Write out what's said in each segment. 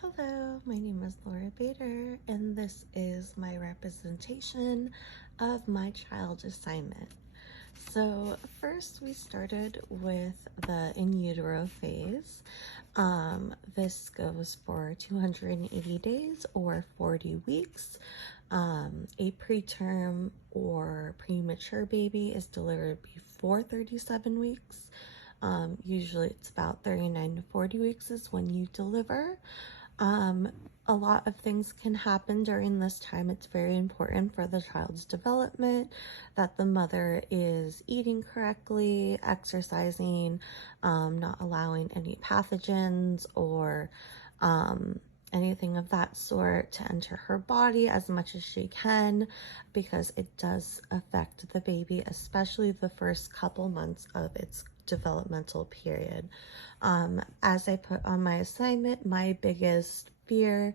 Hello, my name is Laura Bader, and this is my representation of my child assignment. So first we started with the in utero phase. This goes for 280 days or 40 weeks. A preterm or premature baby is delivered before 37 weeks. Usually it's about 39 to 40 weeks is when you deliver. A lot of things can happen during this time. It's very important for the child's development that the mother is eating correctly, exercising, not allowing any pathogens or anything of that sort to enter her body as much as she can, because it does affect the baby, especially the first couple months of its developmental period. As I put on my assignment, my biggest fear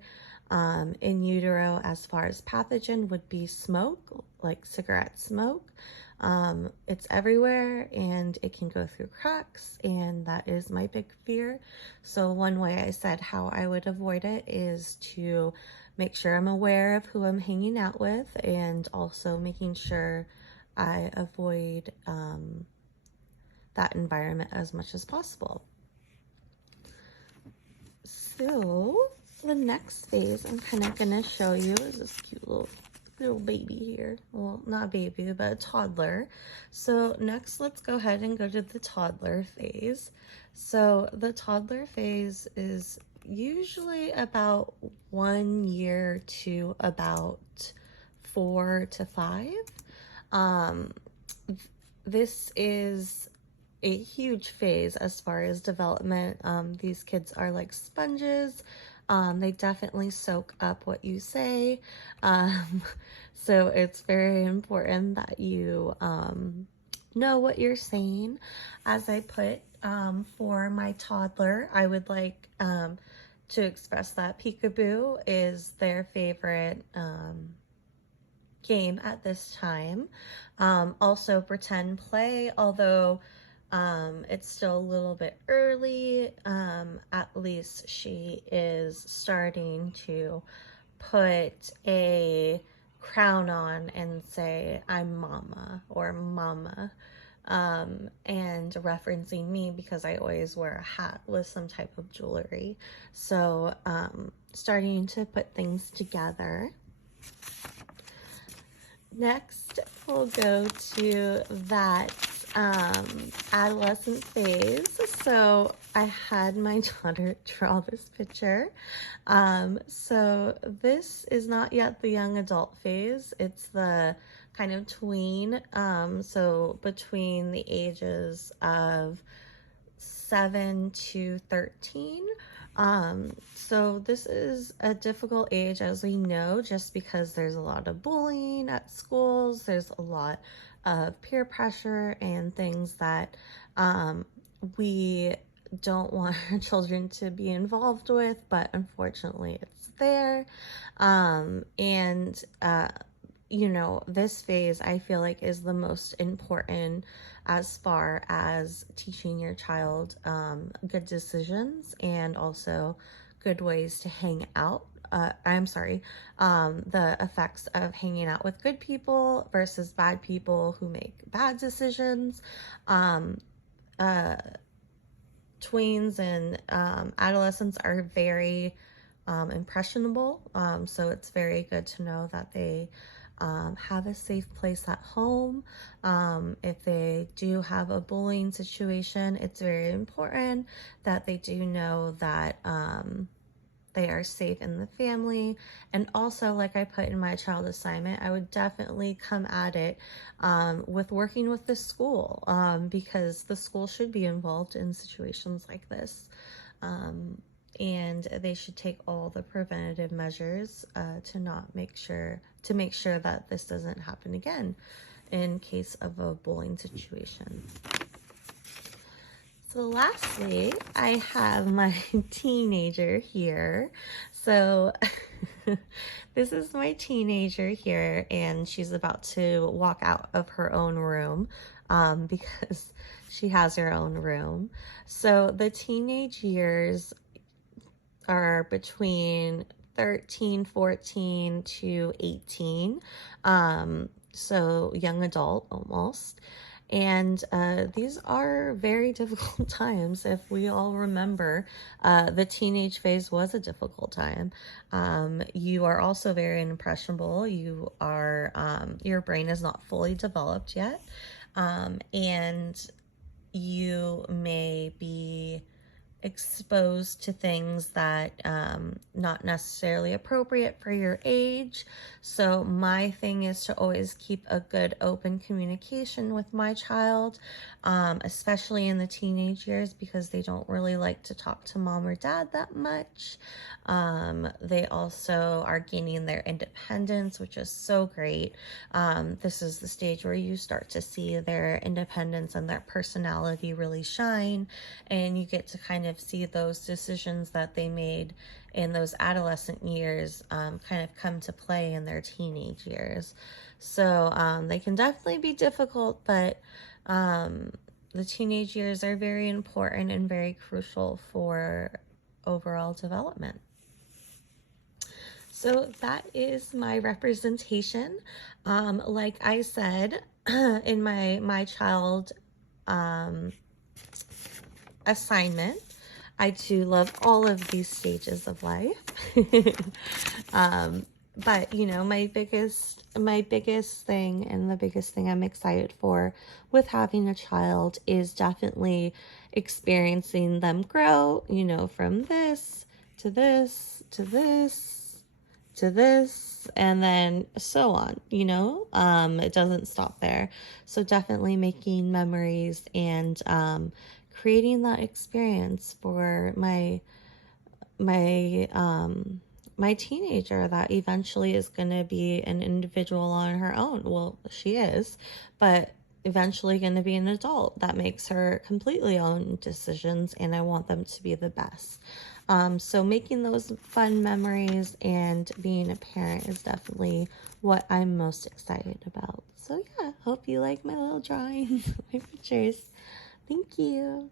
in utero as far as pathogen would be smoke, like cigarette smoke. It's everywhere and it can go through cracks, and that is my big fear. So one way I said how I would avoid it is to make sure I'm aware of who I'm hanging out with, and also making sure I avoid that environment as much as possible. So the next phase I'm kind of going to show you is this cute little baby here. Well, not a baby, but a toddler. So next, let's go ahead and go to the toddler phase. So the toddler phase is usually about 1 year to about 4 to 5. This is a huge phase as far as development. These kids are like sponges. They definitely soak up what you say. So it's very important that you know what you're saying. As I put for my toddler, I would like to express that peekaboo is their favorite game at this time. Also pretend play, although it's still a little bit early. At least she is starting to put a crown on and say, I'm mama or mama. And referencing me because I always wear a hat with some type of jewelry. So starting to put things together. Next, we'll go to that adolescent phase. So I had my daughter draw this picture. So this is not yet the young adult phase. It's the kind of tween. So between the ages of 7 to 13. So this is a difficult age, as we know, just because there's a lot of bullying at schools. There's a lot of peer pressure and things that we don't want our children to be involved with, but unfortunately it's there. You know, this phase I feel like is the most important as far as teaching your child good decisions and also good ways to hang out. The effects of hanging out with good people versus bad people who make bad decisions. Tweens and adolescents are very impressionable, so it's very good to know that they have a safe place at home. If they do have a bullying situation, it's very important that they do know that they are safe in the family. And also, like I put in my child assignment, I would definitely come at it with working with the school, because the school should be involved in situations like this. And they should take all the preventative measures to make sure that this doesn't happen again in case of a bullying situation. So lastly, I have my teenager here. So this is my teenager here, and she's about to walk out of her own room because she has her own room. So the teenage years are between 13, 14 to 18. So young adult almost. And these are very difficult times. If we all remember, the teenage phase was a difficult time. You are also very impressionable. You are, your brain is not fully developed yet. And you may be exposed to things that not necessarily appropriate for your age. So my thing is to always keep a good open communication with my child, especially in the teenage years, because they don't really like to talk to mom or dad that much. They also are gaining their independence, which is so great. This is the stage where you start to see their independence and their personality really shine, and you get to kind of see those decisions that they made in those adolescent years kind of come to play in their teenage years. So they can definitely be difficult, but the teenage years are very important and very crucial for overall development. So that is my representation. Like I said, in my child assignment, I do love all of these stages of life. But you know, my biggest thing, and the biggest thing I'm excited for with having a child, is definitely experiencing them grow, you know, from this to this to this to this, and then so on, you know. It doesn't stop there. So definitely making memories and creating that experience for my my teenager that eventually is going to be an individual on her own. Well, she is, but eventually going to be an adult that makes her completely own decisions, and I want them to be the best. So making those fun memories and being a parent is definitely what I'm most excited about. So yeah, hope you like my little drawings, my pictures. Thank you.